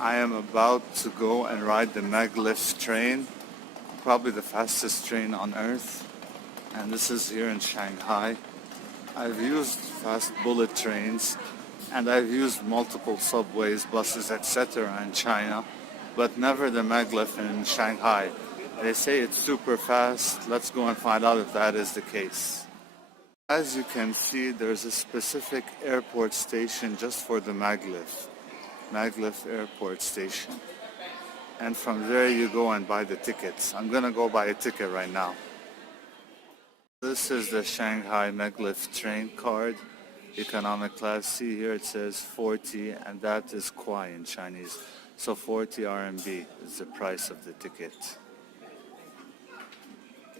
I am about to go and ride the maglev train, probably the fastest train on earth, and this is here in Shanghai. I've used fast bullet trains and I've used multiple subways, buses, etc. in China, but never the maglev in Shanghai. They say it's super fast. Let's go and find out if that is the case. As you can see, there's a specific airport station just for the maglev airport station. And from there you go and buy the tickets. I'm gonna go buy a ticket right now. This is the Shanghai maglev train card, economic class. See here it says 40, and that is Kwai in Chinese. So 40 RMB is the price of the ticket.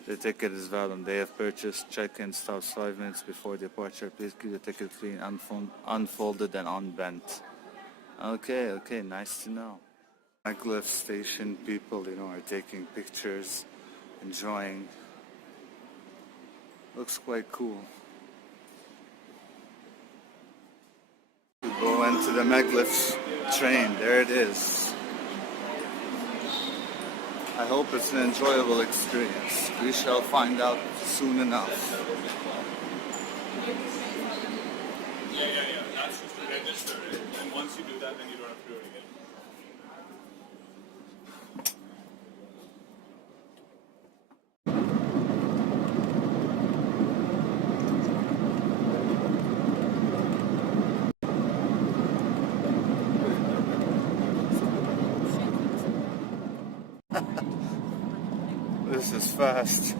The ticket is valid on day of purchase. Check-in stops 5 minutes before departure. Please keep the ticket clean, unfolded and unbent. Okay, nice to know. Maglev station people, are taking pictures, enjoying. Looks quite cool. We go into the maglev train. There it is. I hope it's an enjoyable experience. We shall find out soon enough. Yeah. That's just to register it. And once you do that, then you don't have to do it again. This is fast.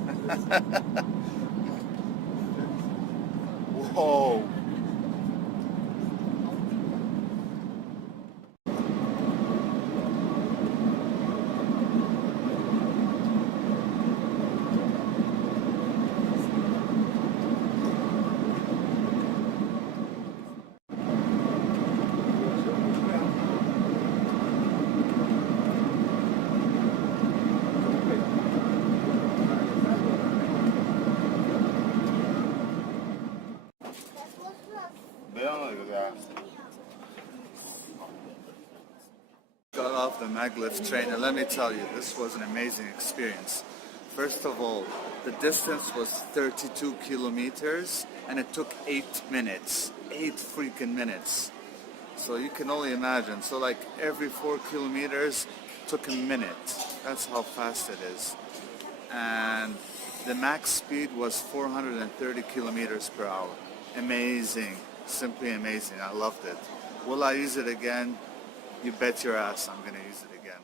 Whoa. Got off the maglev train, and let me tell you, this was an amazing experience. First of all, the distance was 32 kilometers and it took 8 minutes. 8 freaking minutes. So you can only imagine. So like every 4 kilometers took a minute. That's how fast it is. And the max speed was 430 kilometers per hour. Amazing. Simply amazing. I loved it. Will I use it again? You bet your ass I'm going to use it again.